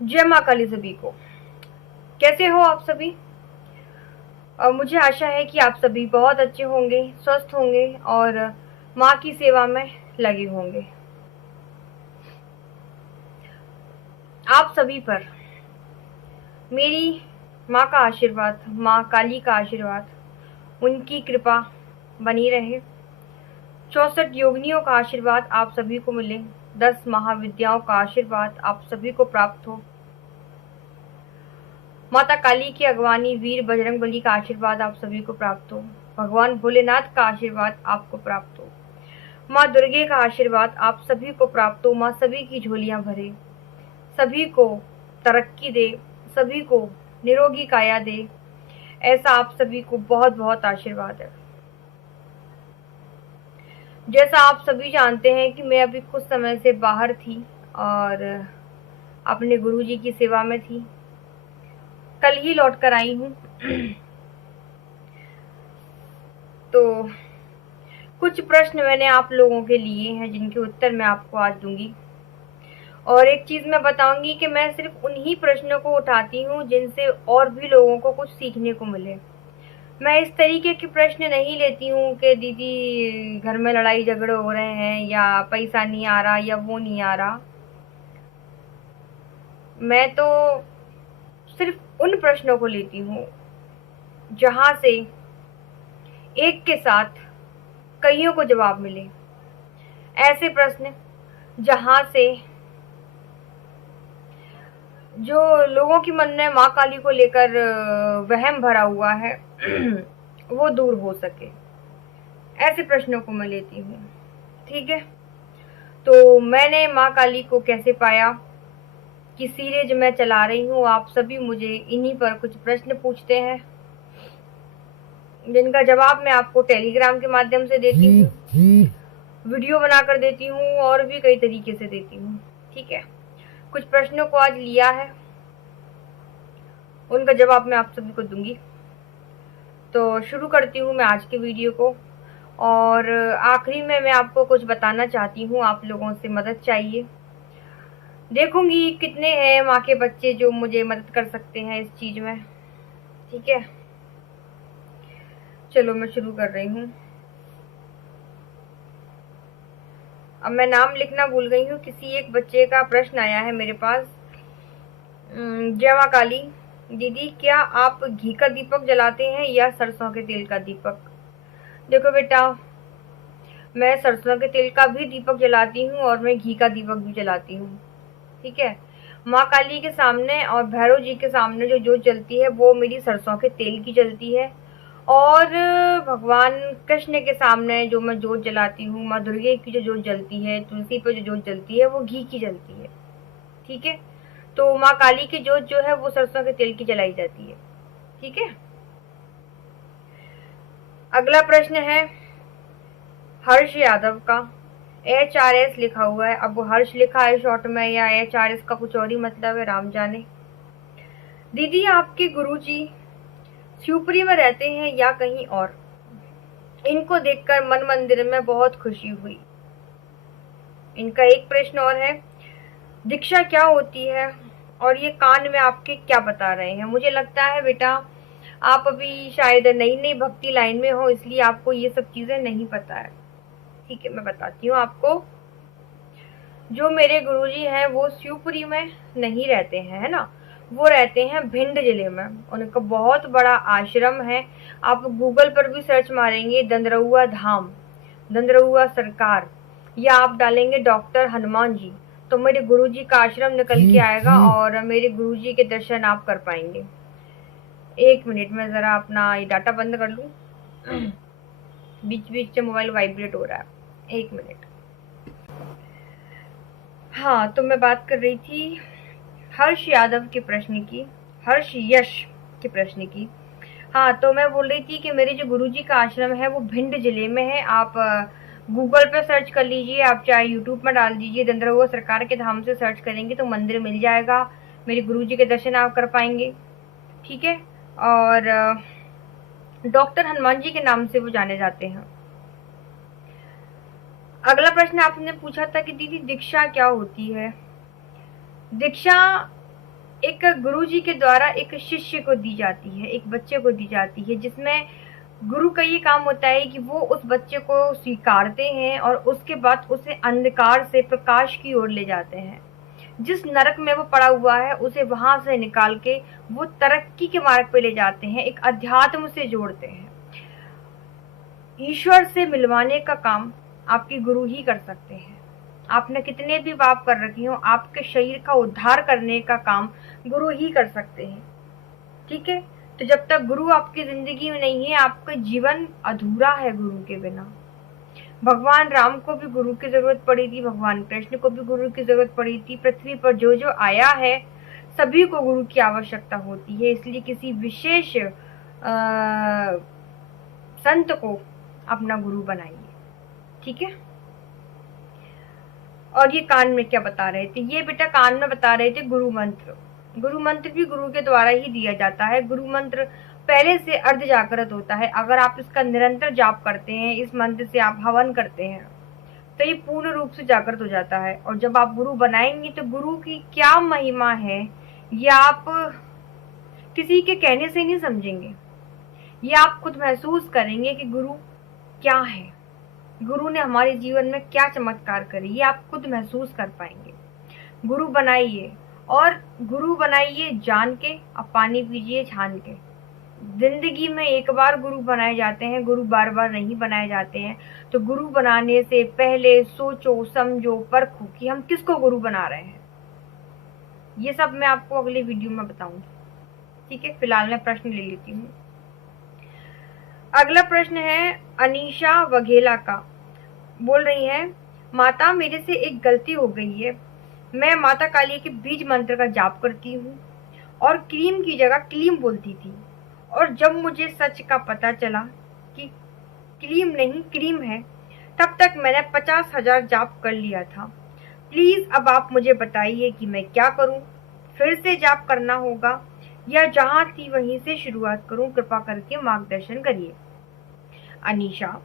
जय माँ काली सभी को। कैसे हो आप सभी? मुझे आशा है कि आप सभी बहुत अच्छे होंगे, स्वस्थ होंगे और माँ की सेवा में लगे होंगे। आप सभी पर मेरी माँ का आशीर्वाद, माँ काली का आशीर्वाद, उनकी कृपा बनी रहे। 64 योगिनियों का आशीर्वाद आप सभी को मिले। 10 महाविद्याओं का आशीर्वाद आप सभी को प्राप्त हो। माता काली की अगवानी, वीर बजरंगबली का आशीर्वाद आप सभी को प्राप्त हो। भगवान भोलेनाथ का आशीर्वाद आपको प्राप्त हो। माँ दुर्गे का आशीर्वाद आप सभी को प्राप्त हो। माँ सभी की झोलियां भरे, सभी को तरक्की दे, सभी को निरोगी काया दे, ऐसा आप सभी को बहुत बहुत आशीर्वाद है। जैसा आप सभी जानते हैं कि मैं अभी कुछ समय से बाहर थी और अपने गुरुजी की सेवा में थी। कल ही लौट कर आई हूँ। तो कुछ प्रश्न मैंने आप लोगों के लिए हैं जिनके उत्तर मैं आपको आज दूंगी। और एक चीज मैं बताऊंगी कि मैं सिर्फ उन्हीं प्रश्नों को उठाती हूँ जिनसे और भी लोगों को कुछ सीखने को मिले। मैं इस तरीके के प्रश्न नहीं लेती हूँ कि दीदी घर में लड़ाई झगड़े हो रहे हैं या पैसा नहीं आ रहा या वो नहीं आ रहा। मैं तो सिर्फ उन प्रश्नों को लेती हूँ जहां से एक के साथ कईयों को जवाब मिले। ऐसे प्रश्न जहां से जो लोगों के मन में माँ काली को लेकर वहम भरा हुआ है वो दूर हो सके। ऐसे प्रश्नों को मैं लेती हूँ। ठीक है, तो मैंने माँ काली को कैसे पाया कि सीरीज मैं चला रही हूँ। आप सभी मुझे इन्हीं पर कुछ प्रश्न पूछते हैं जिनका जवाब मैं आपको टेलीग्राम के माध्यम से देती हूँ, वीडियो बनाकर देती हूँ और भी कई तरीके से देती हूँ। ठीक है, कुछ प्रश्नों को आज लिया है, उनका जवाब मैं आप सभी को दूंगी। तो शुरू करती हूँ मैं आज के वीडियो को। और आखिरी में मैं आपको कुछ बताना चाहती हूँ, आप लोगों से मदद चाहिए। देखूंगी कितने हैं माँ के बच्चे जो मुझे मदद कर सकते हैं इस चीज में। ठीक है, चलो मैं शुरू कर रही हूँ। अब मैं नाम लिखना भूल गई हूँ। किसी एक बच्चे का प्रश्न आया है मेरे पास। जय माँ काली दीदी, क्या आप घी का दीपक जलाते हैं या सरसों के तेल का दीपक? देखो बेटा, मैं सरसों के तेल का भी दीपक जलाती हूँ और मैं घी का दीपक भी जलाती हूँ। ठीक है, माँ काली के सामने और भैरव जी के सामने जो जोत जलती है वो मेरी सरसों के तेल की जलती है। और भगवान कृष्ण के सामने जो मैं जोत जलाती हूँ, माँ दुर्गे की जो जोत जलती है, तुलसी पर जो जोत जलती है, वो घी की जलती है। ठीक है, तो माँ काली की जोत जो है वो सरसों के तेल की जलाई जाती है। ठीक है, अगला प्रश्न है हर्ष यादव का। HRS लिखा हुआ है। अब वो हर्ष लिखा है शॉर्ट में या HRS का कुछ और ही मतलब है, राम जाने। दीदी आपके गुरुजी शिवपुरी में रहते हैं या कहीं और? इनको देखकर मन मंदिर में बहुत खुशी हुई। इनका एक प्रश्न और है, दीक्षा क्या होती है और ये कान में आपके क्या बता रहे हैं? मुझे लगता है बेटा आप अभी शायद नई नई भक्ति लाइन में हो, इसलिए आपको ये सब चीजें नहीं पता है। ठीक है, मैं बताती हूँ आपको। जो मेरे गुरुजी हैं वो शिवपुरी में नहीं रहते हैं, है ना, वो रहते हैं भिंड जिले में। उनका बहुत बड़ा आश्रम है। आप गूगल पर भी सर्च मारेंगे दंदरउआ धाम, दंदरउआ सरकार, या आप डालेंगे डॉक्टर हनुमान जी, तो मेरे गुरुजी का आश्रम निकल के आएगा और मेरे गुरुजी के दर्शन आप कर पाएंगे। एक मिनट में जरा अपना ये डाटा बंद कर लूं। बीच बीच से मोबाइल वाइब्रेट हो रहा है, एक मिनट। हाँ, तो मैं बात कर रही थी हर्ष यादव के प्रश्न की, हर्ष यश के प्रश्न की। हाँ, तो मैं बोल रही थी कि मेरे जो गुरुजी का आश्रम है वो भिंड जिले में है। आप गूगल पे सर्च कर लीजिए, आप चाहे यूट्यूब में डाल दीजिए दंदरउआ सरकार के धाम से सर्च करेंगे तो मंदिर मिल जाएगा। मेरे गुरुजी के दर्शन आप कर पाएंगे। ठीक है, और डॉक्टर हनुमान जी के नाम से वो जाने जाते हैं। अगला प्रश्न आपने पूछा था कि दीदी दीक्षा क्या होती है? दीक्षा एक गुरुजी के द्वारा एक शिष्य को दी जाती है, एक बच्चे को दी जाती है, जिसमें गुरु का ये काम होता है कि वो उस बच्चे को स्वीकारते हैं और उसके बाद उसे अंधकार से प्रकाश की ओर ले जाते हैं। जिस नरक में वो पड़ा हुआ है उसे वहां से निकाल के वो तरक्की के मार्ग पे ले जाते हैं, एक अध्यात्म से जोड़ते हैं। ईश्वर से मिलवाने का काम आपके गुरु ही कर सकते हैं। आपने कितने भी पाप कर रखे हो, आपके शरीर का उद्धार करने का काम गुरु ही कर सकते हैं। ठीक है, तो जब तक गुरु आपकी जिंदगी में नहीं है, आपका जीवन अधूरा है गुरु के बिना। भगवान राम को भी गुरु की जरूरत पड़ी थी, भगवान कृष्ण को भी गुरु की जरूरत पड़ी थी। पृथ्वी पर जो जो आया है सभी को गुरु की आवश्यकता होती है, इसलिए किसी विशेष संत को अपना गुरु बनाइए। ठीक है, और ये कान में क्या बता रहे थे, ये बेटा कान में बता रहे थे गुरु मंत्र। गुरु मंत्र भी गुरु के द्वारा ही दिया जाता है। गुरु मंत्र पहले से अर्ध जागृत होता है। अगर आप इसका निरंतर जाप करते हैं, इस मंत्र से आप हवन करते हैं, तो ये पूर्ण रूप से जागृत हो जाता है। और जब आप गुरु बनाएंगे तो गुरु की क्या महिमा है ये आप किसी के कहने से नहीं समझेंगे, ये आप खुद महसूस करेंगे कि गुरु क्या है, गुरु ने हमारे जीवन में क्या चमत्कार करी, ये आप खुद महसूस कर पाएंगे। गुरु बनाइए, और गुरु बनाइए जान के, अब पानी पीजिए छान के। जिंदगी में एक बार गुरु बनाए जाते हैं, गुरु बार बार नहीं बनाए जाते हैं। तो गुरु बनाने से पहले सोचो, समझो, परखो कि हम किसको गुरु बना रहे हैं। ये सब मैं आपको अगले वीडियो में बताऊंगी। ठीक है, फिलहाल मैं प्रश्न ले लेती हूँ। अगला प्रश्न है अनीशा वघेला का। बोल रही है, माता मेरे से एक गलती हो गई है। मैं माता काली के बीज मंत्र का जाप करती हूँ और क्रीम की जगह क्लीम बोलती थी, और जब मुझे सच का पता चला कि क्लीम नहीं क्रीम है, तब तक मैंने 50,000 जाप कर लिया था। प्लीज अब आप मुझे बताइए कि मैं क्या करूं, फिर से जाप करना होगा या जहां थी वहीं से शुरुआत करूं? कृपा करके मार्गदर्शन करिए। अनीशा,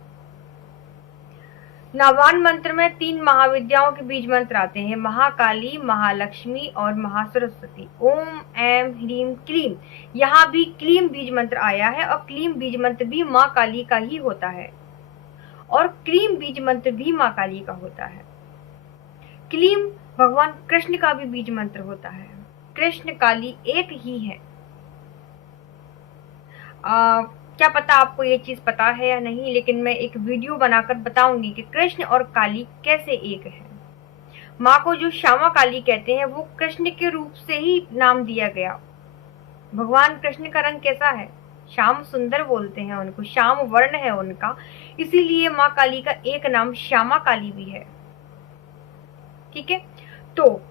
नवान मंत्र में 3 महाविद्याओं के बीज मंत्र आते हैं, महाकाली, महालक्ष्मी और महासरस्वती। ओम ऐम ह्रीम क्लीम, यहाँ भी क्लीम बीज मंत्र आया है, और क्लीम बीज मंत्र भी माँ काली का ही होता है, और क्लीम बीज मंत्र भी माँ काली का होता है। क्लीम भगवान कृष्ण का भी बीज मंत्र होता है। कृष्ण काली एक ही है। क्या पता आपको ये चीज पता है या नहीं, लेकिन मैं एक वीडियो बनाकर बताऊंगी कि कृष्ण और काली कैसे एक है। माँ को जो श्यामा काली कहते हैं वो कृष्ण के रूप से ही नाम दिया गया। भगवान कृष्ण का रंग कैसा है? श्याम सुंदर बोलते हैं उनको, श्याम वर्ण है उनका, इसीलिए माँ काली का एक नाम श्यामा काली भी है। ठीक है, तो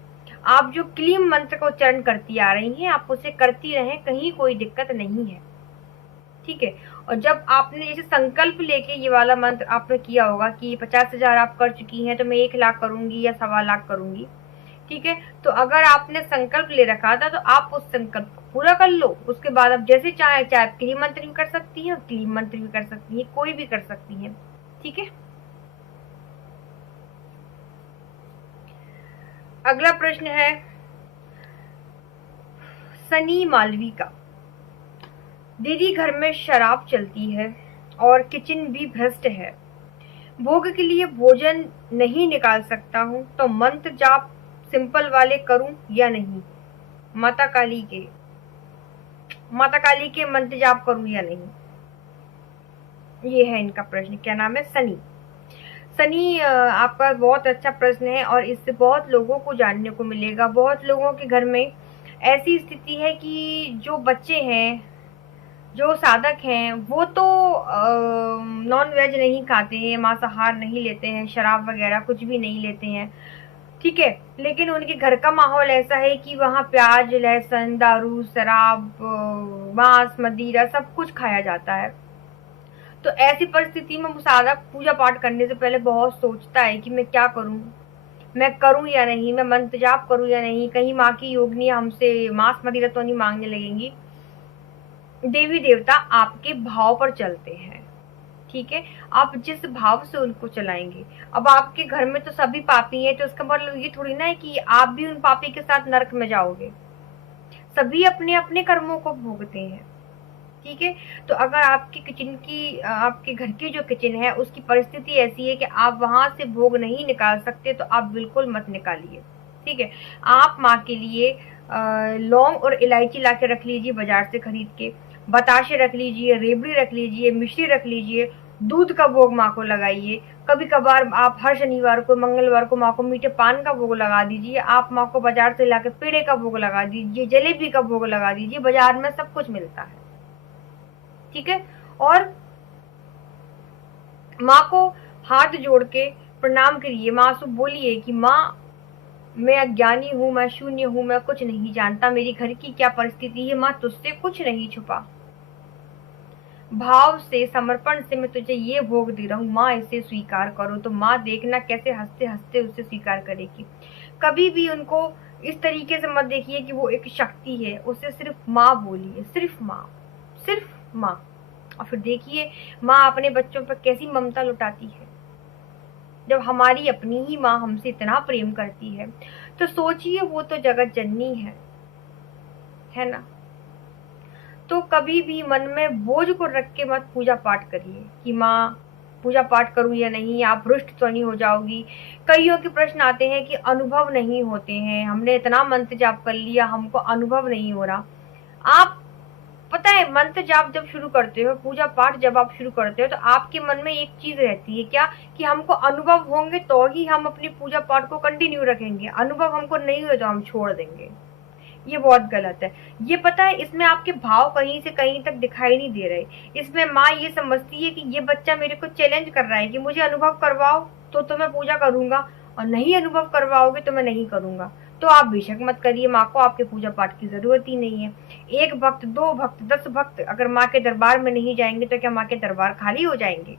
आप जो क्लीम मंत्र का उच्चारण करती आ रही हैं, आप उसे करती रहें, कहीं कोई दिक्कत नहीं है। ठीक है, और जब आपने जैसे संकल्प लेके ये वाला मंत्र आपने किया होगा कि 50,000 आप कर चुकी हैं तो मैं 1 लाख करूंगी या 1.25 करूंगी। ठीक है, तो अगर आपने संकल्प ले रखा था तो आप उस संकल्प को पूरा कर लो। उसके बाद आप जैसे चाहे आप क्लीम मंत्र भी कर सकती हैं, क्लीम मंत्र भी कर सकती हैं, कोई भी कर सकती हैं। ठीक है, अगला प्रश्न है सनी मालवी का। दीदी, घर में शराब चलती है और किचन भी भ्रष्ट है। भोग के लिए भोजन नहीं निकाल सकता हूँ, तो मंत्र जाप सिंपल वाले करूं या नहीं? माता काली के मंत्र जाप करूं या नहीं, ये है इनका प्रश्न। क्या नाम है? सनी। सनी, आपका बहुत अच्छा प्रश्न है और इससे बहुत लोगों को जानने को मिलेगा। बहुत लोगों के घर में ऐसी स्थिति है कि जो बच्चे हैं, जो साधक हैं, वो तो नॉन वेज नहीं खाते हैं, मांसाहार नहीं लेते हैं, शराब वगैरह कुछ भी नहीं लेते हैं। ठीक है, लेकिन उनके घर का माहौल ऐसा है कि वहाँ प्याज, लहसुन, दारू, शराब, मांस, मदिरा सब कुछ खाया जाता है। तो ऐसी परिस्थिति में वो साधक पूजा पाठ करने से पहले बहुत सोचता है कि मैं क्या करूं, मैं करूं या नहीं, मैं मंत्र जाप करूं या नहीं, कहीं माँ की योगिनी हमसे मांस मदिरा तो नहीं मांगने लगेंगी। देवी देवता आपके भाव पर चलते हैं। ठीक है, आप जिस भाव से उनको चलाएंगे। अब आपके घर में तो सभी पापी हैं, तो इसका मतलब ये थोड़ी ना है कि आप भी उन पापी के साथ नरक में जाओगे। सभी अपने अपने कर्मों को भोगते हैं, ठीक है। तो अगर आपकी किचन की आपके घर की जो किचन है उसकी परिस्थिति ऐसी है कि आप वहां से भोग नहीं निकाल सकते, तो आप बिल्कुल मत निकालिए, ठीक है। आप माँ के लिए लौंग और इलायची ला के रख लीजिए बाजार से खरीद के, बताशे रख लीजिए, रेबड़ी रख लीजिए, मिश्री रख लीजिए, दूध का भोग माँ को लगाइए। कभी कभार आप हर शनिवार को मंगलवार को माँ को मीठे पान का भोग लगा दीजिए। आप माँ को बाजार से लाके पेड़े का भोग लगा दीजिए, जलेबी का भोग लगा दीजिए, बाजार में सब कुछ मिलता है, ठीक है। और माँ को हाथ जोड़ के प्रणाम करिए, माँ से बोलिए कि माँ मैं अज्ञानी हूँ, मैं शून्य हूँ, मैं कुछ नहीं जानता, मेरी घर की क्या परिस्थिति है, माँ तुझसे कुछ नहीं छुपा, भाव से समर्पण से मैं तुझे ये भोग दे रहा हूँ, माँ इसे स्वीकार करो। तो माँ देखना कैसे हंसते हंसते उसे स्वीकार करेगी। कभी भी उनको इस तरीके से मत देखिए कि वो एक शक्ति है, उसे सिर्फ माँ बोलिए, सिर्फ माँ, सिर्फ माँ। और फिर देखिए माँ अपने बच्चों पर कैसी ममता लुटाती है। जब हमारी अपनी ही माँ हमसे इतना प्रेम करती है तो सोचिए वो तो जगत जननी है ना। तो कभी भी मन में बोझ को रख के मत पूजा पाठ करिए कि माँ पूजा पाठ करूं या नहीं, आप रुष्ट तो नहीं हो जाओगी। कईयों के प्रश्न आते हैं कि अनुभव नहीं होते हैं, हमने इतना मंत्र जाप कर लिया हमको अनुभव नहीं हो रहा। आप पता है मंत्र जाप जब शुरू करते हो, पूजा पाठ जब आप शुरू करते हो, तो आपके मन में एक चीज रहती है क्या, कि हमको अनुभव होंगे तो ही हम अपनी पूजा पाठ को कंटिन्यू रखेंगे, अनुभव हमको नहीं हुए तो हम छोड़ देंगे। ये बहुत गलत है। ये पता है इसमें आपके भाव कहीं से कहीं तक दिखाई नहीं दे रहे। इसमें माँ ये समझती है कि ये बच्चा मेरे को चैलेंज कर रहा है कि मुझे अनुभव करवाओ तो मैं पूजा करूंगा, और नहीं अनुभव करवाओगे तो मैं नहीं करूंगा। तो आप बेशक मत करिए, माँ को आपके पूजा पाठ की जरूरत ही नहीं है। एक भक्त, दो भक्त, 10 भक्त अगर माँ के दरबार में नहीं जाएंगे तो क्या माँ के दरबार खाली हो जाएंगे?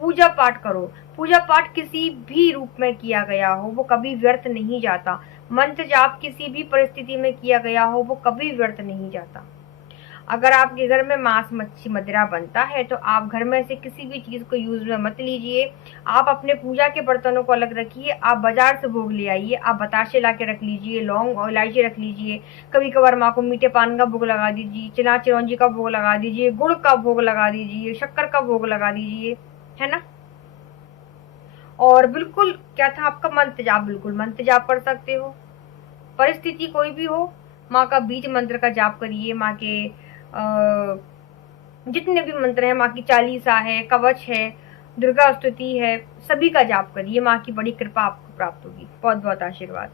पूजा पाठ करो। पूजा पाठ किसी भी रूप में किया गया हो वो कभी व्यर्थ नहीं जाता। मंत्र जाप किसी भी परिस्थिति में किया गया हो वो कभी व्यर्थ नहीं जाता। अगर आपके घर में मांस मच्छी मदिरा बनता है तो आप घर में से किसी भी चीज को यूज में मत लीजिए। आप अपने पूजा के बर्तनों को अलग रखिए, आप बाजार से भोग ले आइए, आप बताशे ला के रख लीजिए, लौंग और इलायची रख लीजिए। कभी कभार माँ को मीठे पान का भोग लगा दीजिए, चना चिरौंजी का भोग लगा दीजिए, गुड़ का भोग लगा दीजिए, शक्कर का भोग लगा दीजिए, है ना। और बिल्कुल क्या था आपका मंत्र जाप, बिल्कुल मंत्र जाप कर सकते हो, परिस्थिति कोई भी हो। माँ का बीज मंत्र का जाप करिए, माँ के जितने भी मंत्र हैं, माँ की चालीसा है, कवच है, दुर्गा स्तुति है, सभी का जाप करिए, माँ की बड़ी कृपा आपको प्राप्त होगी। बहुत बहुत आशीर्वाद।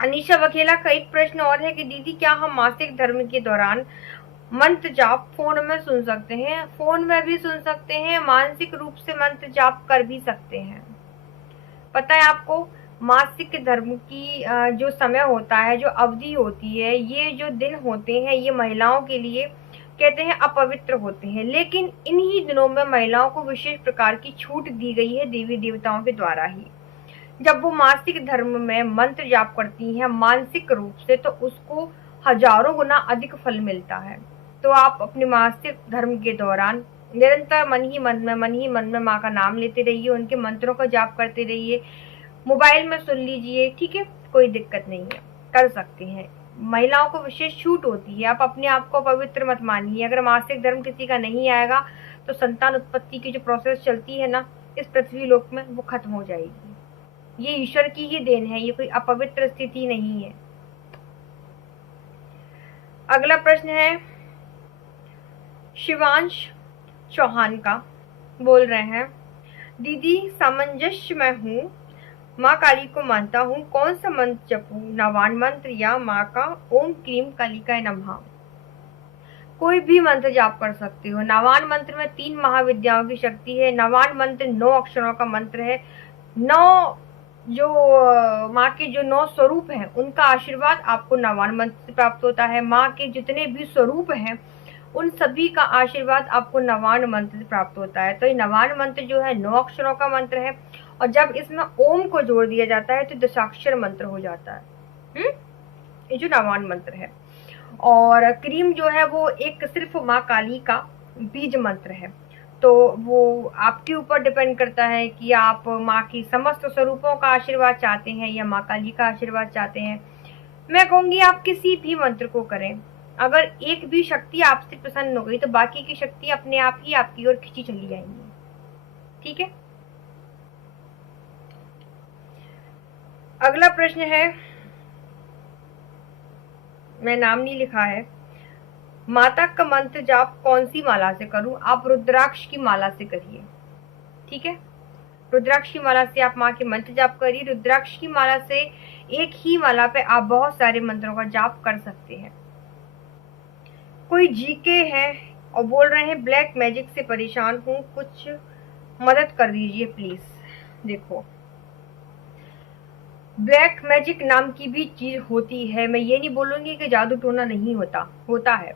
अनीशा वघेला का एक प्रश्न और है कि दीदी क्या हम मासिक धर्म के दौरान मंत्र जाप फोन में सुन सकते हैं? फोन में भी सुन सकते हैं, मानसिक रूप से मंत्र जाप कर भी सकते हैं। पता है आपको मासिक धर्म की जो समय होता है, जो अवधि होती है, ये जो दिन होते हैं ये महिलाओं के लिए कहते हैं अपवित्र होते हैं, लेकिन इन्हीं दिनों में महिलाओं को विशेष प्रकार की छूट दी गई है देवी देवताओं के द्वारा ही। जब वो मासिक धर्म में मंत्र जाप करती हैं मानसिक रूप से तो उसको हजारों गुना अधिक फल मिलता है। तो आप अपने मासिक धर्म के दौरान निरंतर मन ही मन में माँ का नाम लेते रहिए, उनके मंत्रों का जाप करते रहिए, मोबाइल में सुन लीजिए, ठीक है, कोई दिक्कत नहीं है, कर सकते हैं। महिलाओं को विशेष छूट होती है, आप अपने आप को पवित्र मत मानिए। अगर मासिक धर्म किसी का नहीं आएगा तो संतान उत्पत्ति की जो प्रोसेस चलती है ना इस पृथ्वी लोक में, वो खत्म हो जाएगी। ये ईश्वर की ही देन है, ये कोई अपवित्र स्थिति नहीं है। अगला प्रश्न है शिवांश चौहान का, बोल रहे हैं दीदी सामंजस्य में हूँ, माँ काली को मानता हूँ, कौन सा मंत्र जपूं, नवान मंत्र या माँ का ओम क्लीम कालिकाय नमः? कोई भी मंत्र जाप कर सकते हो। नवान मंत्र में 3 महाविद्याओं की शक्ति है। नवान मंत्र 9 अक्षरों का मंत्र है। 9 जो माँ के जो 9 स्वरूप हैं उनका आशीर्वाद आपको नवान मंत्र से प्राप्त होता है। माँ के जितने भी स्वरूप हैं उन सभी का आशीर्वाद आपको नवान मंत्र से प्राप्त होता है। तो ये नवान मंत्र जो है 9 अक्षरों का मंत्र है, और जब इसमें ओम को जोड़ दिया जाता है तो दशाक्षर मंत्र हो जाता है। ये जो नवान मंत्र है। और क्रीम जो है वो एक सिर्फ माँ काली का बीज मंत्र है। तो वो आपके ऊपर डिपेंड करता है कि आप माँ की समस्त स्वरूपों का आशीर्वाद चाहते हैं या माँ काली का आशीर्वाद चाहते हैं। मैं कहूंगी आप किसी भी मंत्र को करें, अगर एक भी शक्ति आपसे प्रसन्न हो गई तो बाकी की शक्ति अपने आप ही आपकी ओर खींची चली जाएंगी। ठीक है, अगला प्रश्न है, मैं नाम नहीं लिखा है। माता का मंत्र जाप कौन सी माला से करूं? आप रुद्राक्ष की माला से करिए। ठीक है, रुद्राक्ष की माला से आप माँ के मंत्र जाप करिए। रुद्राक्ष की माला से एक ही माला पे आप बहुत सारे मंत्रों का जाप कर सकते हैं। कोई जीके है और बोल रहे हैं ब्लैक मैजिक से परेशान हूं, कुछ मदद कर दीजिए प्लीज। देखो, ब्लैक मैजिक नाम की भी चीज होती है। मैं ये नहीं बोलूंगी कि जादू टोना नहीं होता, होता है।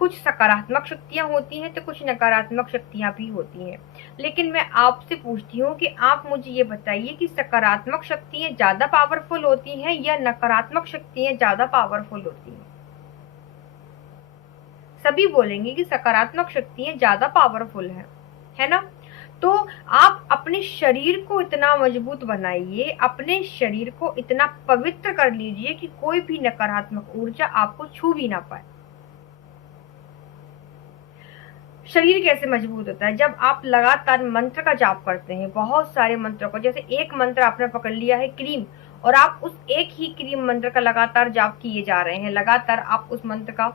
कुछ सकारात्मक शक्तियां होती हैं तो कुछ नकारात्मक शक्तियां भी होती हैं। लेकिन मैं आपसे पूछती हूँ कि आप मुझे ये बताइए कि सकारात्मक शक्तियां ज्यादा पावरफुल होती हैं या नकारात्मक शक्तियां ज्यादा पावरफुल होती हैं? सभी बोलेंगे कि सकारात्मक शक्तियां ज्यादा पावरफुल है ना? तो आप अपने शरीर को इतना मजबूत बनाइए, अपने शरीर को इतना पवित्र कर लीजिए कि कोई भी नकारात्मक ऊर्जा आपको छू भी ना पाए। शरीर कैसे मजबूत होता है? जब आप लगातार मंत्र का जाप करते हैं, बहुत सारे मंत्रों को, जैसे एक मंत्र आपने पकड़ लिया है क्रीम, और आप उस एक ही क्रीम मंत्र का लगातार जाप किए जा रहे हैं, लगातार आप उस मंत्र का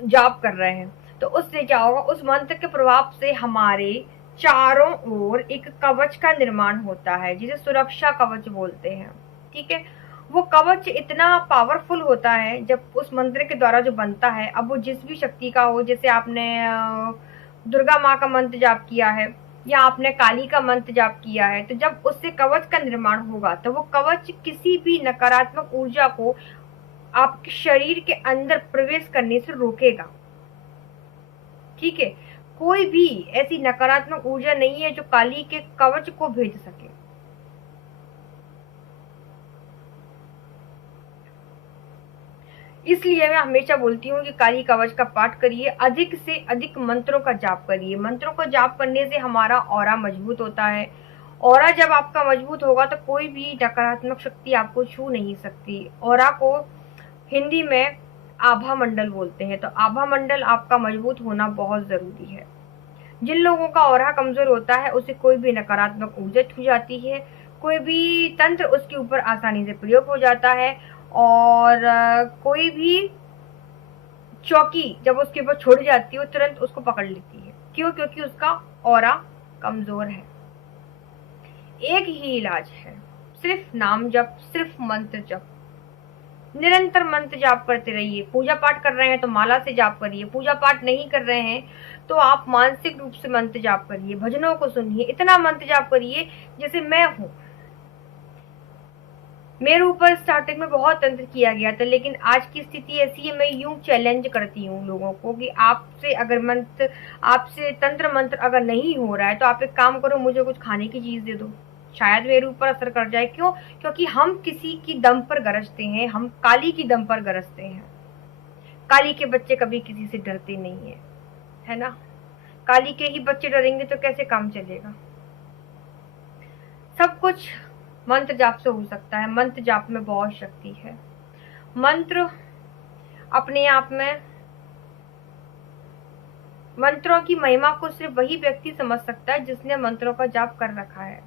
जाप कर रहे हैं, तो उससे क्या होगा? उस मंत्र के प्रभाव से हमारे चारों ओर एक कवच का निर्माण होता है, जिसे सुरक्षा कवच बोलते हैं। ठीक है, वो कवच इतना पावरफुल होता है जब उस मंत्र के द्वारा जो बनता है, अब वो जिस भी शक्ति का हो, जैसे आपने दुर्गा माँ का मंत्र जाप किया है या आपने काली का मंत्र जाप किया है, तो जब उससे कवच का निर्माण होगा तो वो कवच किसी भी नकारात्मक ऊर्जा को आपके शरीर के अंदर प्रवेश करने से रोकेगा। ठीक है, कोई भी ऐसी नकारात्मक ऊर्जा नहीं है जो काली के कवच को भेद सके। इसलिए मैं हमेशा बोलती हूँ कि काली कवच का पाठ करिए, अधिक से अधिक मंत्रों का जाप करिए। मंत्रों को जाप करने से हमारा ऑरा मजबूत होता है। ऑरा जब आपका मजबूत होगा तो कोई भी नकारात्मक शक्ति आपको छू नहीं सकती। ऑरा को हिंदी में आभा मंडल बोलते हैं, तो आभा मंडल आपका मजबूत होना बहुत जरूरी है। जिन लोगों का ऑरा कमजोर होता है उसे कोई भी नकारात्मक ऊर्जा छू जाती है, कोई भी तंत्र उसके ऊपर आसानी से प्रयोग हो जाता है, और कोई भी चौकी जब उसके ऊपर छोड़ जाती है वो तुरंत उसको पकड़ लेती है। क्यों? क्योंकि उसका ऑरा कमजोर है। एक ही इलाज है, सिर्फ नाम जप, सिर्फ मंत्र जप। निरंतर मंत्र जाप करते रहिए। पूजा पाठ कर रहे हैं तो माला से जाप करिए, पूजा पाठ नहीं कर रहे हैं तो आप मानसिक रूप से मंत्र जाप करिए, भजनों को सुनिए, इतना मंत्र जाप करिए जैसे मैं हूं। मेरे ऊपर स्टार्टिंग में बहुत तंत्र किया गया था, लेकिन आज की स्थिति ऐसी है, मैं यूं चैलेंज करती हूँ लोगों को कि आपसे अगर मंत्र, आपसे तंत्र मंत्र अगर नहीं हो रहा है तो आप एक काम करो, मुझे कुछ खाने की चीज दे दो, शायद मेरे ऊपर असर कर जाए। क्यों? क्योंकि हम किसी की दम पर गरजते हैं, हम काली की दम पर गरजते हैं। काली के बच्चे कभी किसी से डरते नहीं है ना? काली के ही बच्चे डरेंगे तो कैसे काम चलेगा? सब कुछ मंत्र जाप से हो सकता है। मंत्र जाप में बहुत शक्ति है। मंत्र अपने आप में, मंत्रों की महिमा को सिर्फ वही व्यक्ति समझ सकता है जिसने मंत्रों का जाप कर रखा है।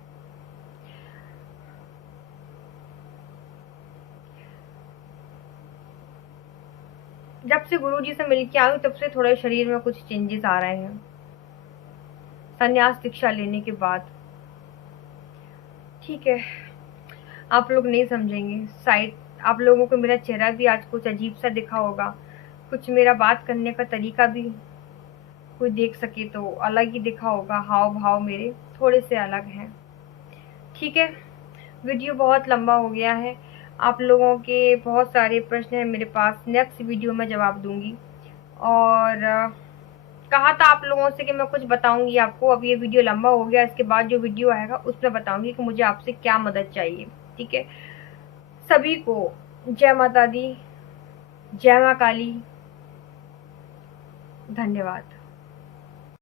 जब से गुरुजी से मिलके आई तब से थोड़े शरीर में कुछ चेंजेस आ रहे हैं, संन्यास दीक्षा लेने के बाद। ठीक है, आप लोग नहीं समझेंगे, शायद आप लोगों को मेरा चेहरा भी आज कुछ अजीब सा दिखा होगा, कुछ मेरा बात करने का तरीका भी कोई देख सके तो अलग ही दिखा होगा, हाव भाव मेरे थोड़े से अलग हैं। ठीक है, वीडियो बहुत लंबा हो गया है, आप लोगों के बहुत सारे प्रश्न हैं मेरे पास, नेक्स्ट वीडियो में जवाब दूंगी। और कहा था आप लोगों से कि मैं कुछ बताऊंगी आपको, अब ये वीडियो लंबा हो गया, इसके बाद जो वीडियो आएगा उसमें बताऊंगी कि मुझे आपसे क्या मदद चाहिए। ठीक है, सभी को जय माता दी, जय माँ काली, धन्यवाद।